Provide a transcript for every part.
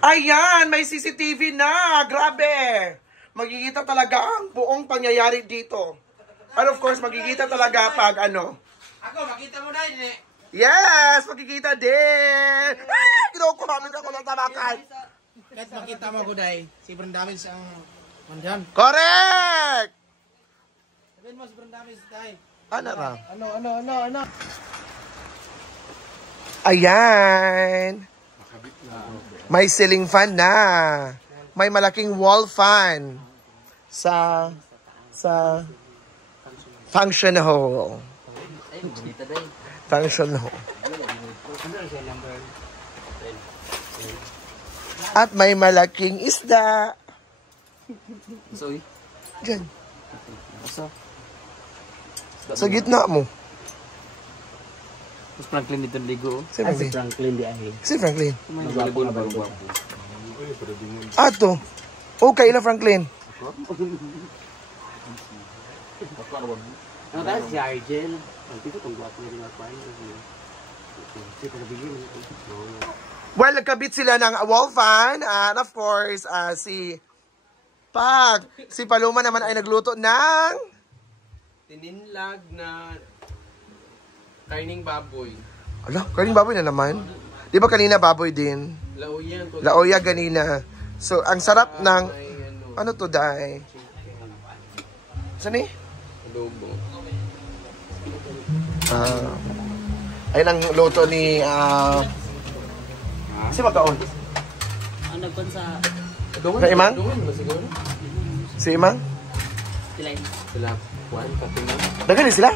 Ayan, may CCTV na. Grabe. Magkikita talaga ang buong pangyayari dito. And of course, magkikita talaga pag ano. Ako, makita mo na yun eh. Yes, magkikita din. Ah, kinukumamit ako ng tabakan. Kahit makita mo ko dahil, sobrang dami siyang mandyan. Correct! Sabihin mo, sobrang dami siya dahil. Ano ra? Ano? Ayan. May ceiling fan na. May malaking wall fan sa function hall. Function hall. At may malaking isda. Soy. Diyan. Asa? Sa gitna mo. Mas Franklin dito ligo. Si Franklin. Franklin di ahi. Si Franklin. Nagaligo na bago. Ato. Okay na Franklin. Ano tayo si Argel? Ang tito itong guwapo na rin ako. Well, nagkabit sila ng wall fan. And of course, si Paloma naman ay nagluto ng Tininlag na karning baboy. ala, kaning baboy na naman. Di ba kanina baboy din? Lauyan. Laoya ganina. So, ang sarap ng ano to, Day? Saan eh? Adobo. Ayun ang luto ni si Magkaon. Ang nagpan sa Na Imang? Dungan ba siguro? Si Imang? Tilay. Sila, Juan, Fatima. Dagan din sila?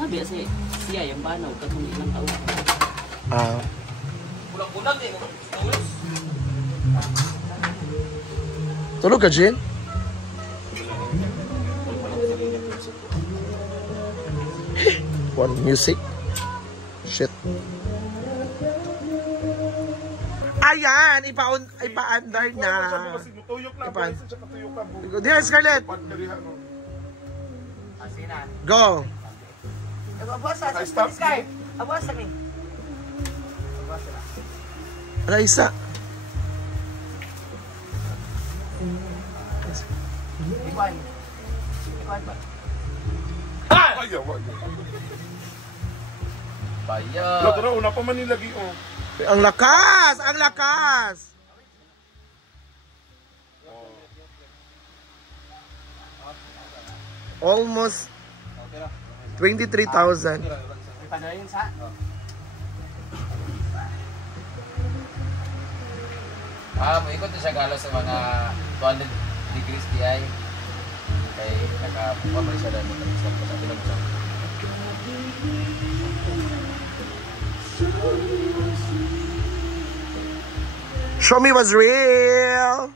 Nabi kasi siya yung banaw katong ilang taon. Bulang-bulang din. Tulog ka, Jin? One music. Shit. Ayan, ipa-under na. Dear Scarlett. Go. Ano isa? Bayan. Lo, tara, una pa man nilagi, oh. Ang lakas! Ang lakas! Almost 23,000. Maikot na siya galo sa mga 200 degrees DI. Kay naka-cover siya dahil mag-stop ko sa atin mo siya. Show me what's real!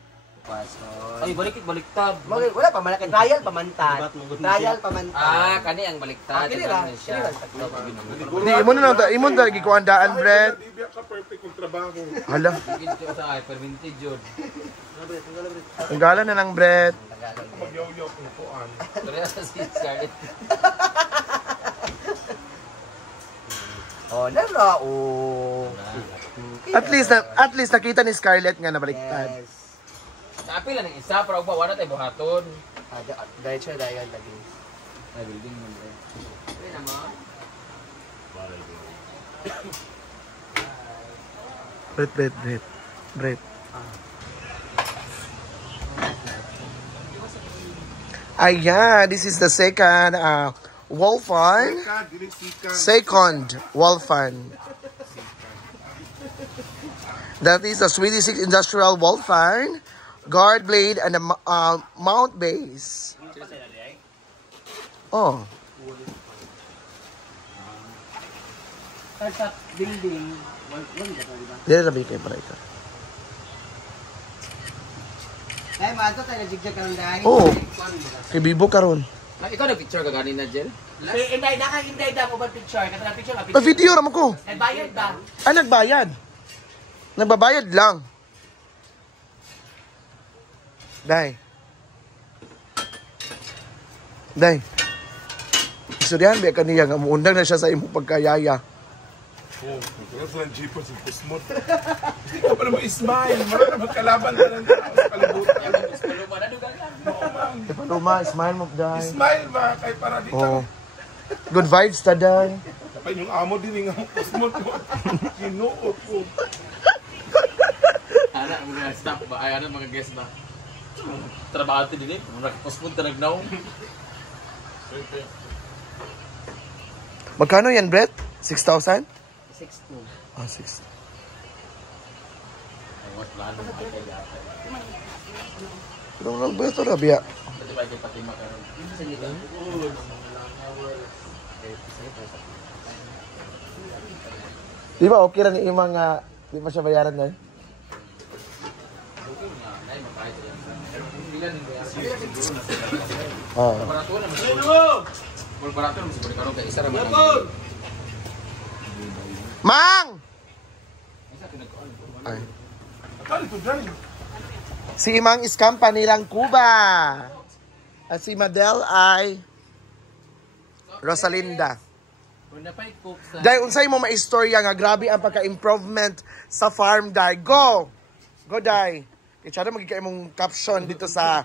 Ay, baliktad. Wala pa malaki trial pamantad. Trial pamantad. Kani ang baliktad. Kini ra. Hindi, imo na lang. Imo na lagi kuandaan, Brent. Di biya ka perfect kong trabaho. Hala. Ginto sa permanente jud. Ang gala na lang, Brent. Magyaw-yaw kung kuan. Pero sa si Scarlett. Oh, nara oh. At least nakita ni Scarlett nga nabaliktad. Yes. Sapi lang ng isa para ba wala tay buhaton. Dahil siya dahil lagi. Ay building mo. Ay naman. Brett. Ayan, this is the second wall fan. Second wall fan. That is a Swedish industrial wall fan, guard blade, and a mount base. Oh. Sa building, Dili na kay para ito. ay mato tayo nagjigja karon dai. Oh. Kay Bibo karon. Ikaw na picture ka ganina Jel? Inday naka-inday da mo ba picture? Kada picture ka Pa video ra mo ko. ay bayad da. Nagbayad. Nagbabayad lang. Day. Istoryahan ba kaniya nga muundang na siya sa imong pagkayaya. Oh, magkaroon sa ng jeepers yung pusmot. Hindi ka pa naman ismail. Marami na magkalaban ka ng tao sa kalibutan. Paluma, smile mo, day. Ismail ba? Kahit para di ka. Oh. Good vibes, taday. Kapag yung amo din yung pusmot mo. Kinuot ko. Ana, mga staff ba? Ay, ano mga guest ba? Trabaho ito din eh. Nagpospon talaga na. Magkano yan, Brett? 6,000? 6'2". Ah, 6. Mas lalo na kayo yata. Pero ba ito, Rabia? Pati ba kayo pati makaroon? Di ba okay lang yung mga di pa siya bayaran na? Ah. Barato na mo. Barato na mo siguro karon kay isa ra man. Mang! Ay. Akala ito dyan. Si Imang Iskam panilang Cuba. At si Madel ay Rosalinda. Kung napay cook sa Dahil unsay mo maistorya nga grabe ang pagka-improvement sa farm, Day. Go! Go, Day. Kaya tsara magiging mong caption dito sa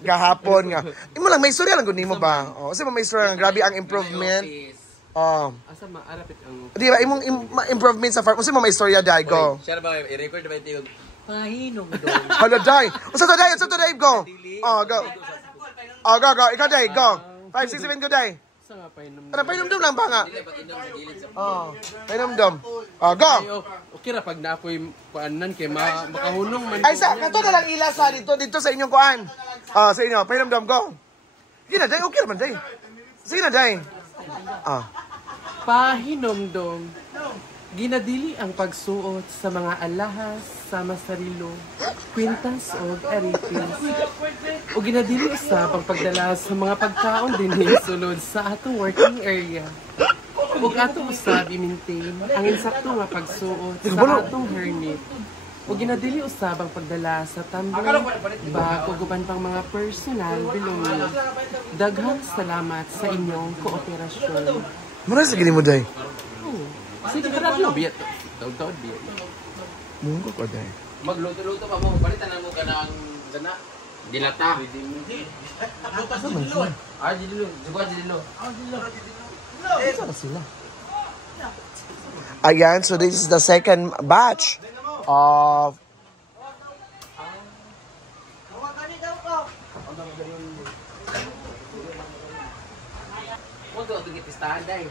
gahapon nga. Imo lang, may istorya lang guni mo ba? O, kasi mo may istorya nga grabe ang improvement. Oh. Asa maarapit ang Di ba, imong improvement sa farm. Kasi mo may istorya, Day. Go. Siya ba i-record ba ito yung pahinom doon? Hala, Day. Usa to, Day. Usa to, Day. Go. Oh, go. Oh, go, go. Ikaw, Day. Go. 5, 6, 7, go, Day. sa nga painom. Ano, painom-dom lang ba nga? Dili ba inom sa gilid sa Oh, painom-dom. Oh, go. Ayo, okay ra pag naapoy kuanan kay makahunong man. Ay, sa, kato na lang ila sa dito sa inyong kuan. Ah, sa inyo, painom-dom, go. Sige na, Day. Okay naman, Day. Sige na, Day. Ah. Pahinomdom. Ginadili ang pagsuot sa mga alahas, sama sarilo, kwintas o aripis. O ginadili usab ang pagdala sa mga pagkaon din sulod sa atong working area. O ato usab i-maintain ang insakto nga pagsuot sa atong hermit. O ginadili usab ang pagdala sa tumbler, bag o guban pang mga personal belongings. Daghang salamat sa inyong kooperasyon. Muna sa gini mo, Day. Sige, karap lang. Biyat. Taon-taon, biyat. Munggo ko, Day. magluto-luto pa mo, palitan na mo ka ng sana. Dilata. Ah, dilo. Juga dilo. Saan sila? Ayan, so this is the second batch of Punto ito gipistahan dai.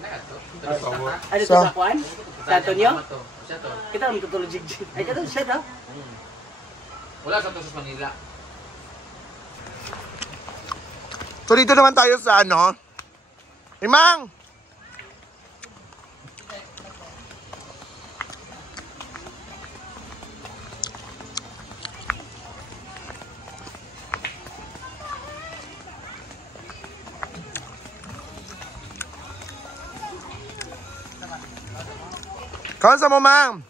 Ano ka to? Ano So- to sa kuan? Sa Antonio? Siya to. Kita naman tutulog jig. Ay, ito siya daw. Wala sa to sa Manila. So dito naman tayo sa ano? Imang! Kamusta mo, Mang?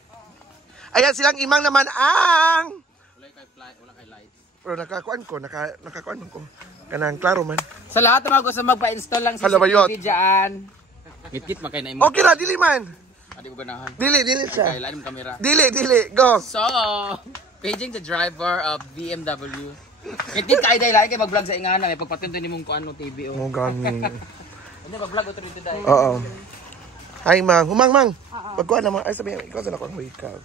Ayan silang Imang naman ang... Wala kay fly, wala kay lights. Pero nakakuan ko, nakakuan ko. Kanang klaro man. Sa lahat ng mga gusto magpa-install lang Hala, bayot. dyan. Git-git makay na imo. Okay na, dili man. Adi ko ganahan. Dili Kay siya. lalim kamera. Dili, go. So, paging the driver of BMW. Kitit ka ay dahil lagi kayo mag-vlog sa ingana. May pagpatunto ni mong kuan no TV o. Oh, gani. Hindi, mag-vlog ito dito dahil. Oo. Hi, Mang. Mang. Pagkuhan naman. Ay, sabihin, ikaw sa nakong wake up.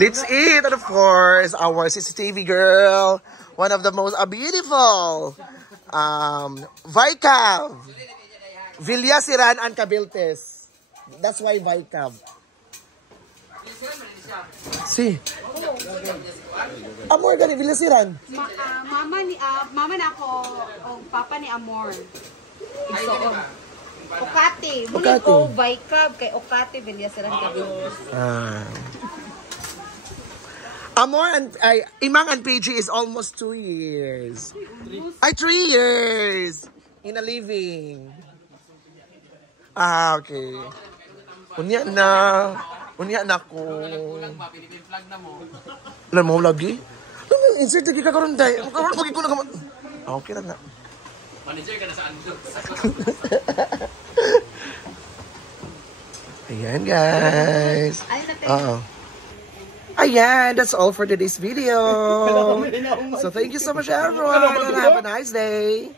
Let's eat. And of course, our CCTV girl. One of the most beautiful. Vicav. Villasiran and Cabiltes. That's why Vicav. Si. Amor gani Villasiran. Mama na ako o papa ni Amor. Igsoon. Okate. Muli Okate. ko Vicab kay Okate Villasiran Cavite. Amor and Imang and PG is almost 2 years. Ay, 3 years in a living. Ah, okay. Unya na ko. Kulang ba Philippine flag na mo? Alam mo lagi? Insert lagi ka karon day. Karon pagi ko na kaman. Okay lang na. Manager ka na sa ando. Ayan, guys. Ayun na, te. Oo. Ayan, that's all for today's video. So thank you so much, everyone, and have a nice day.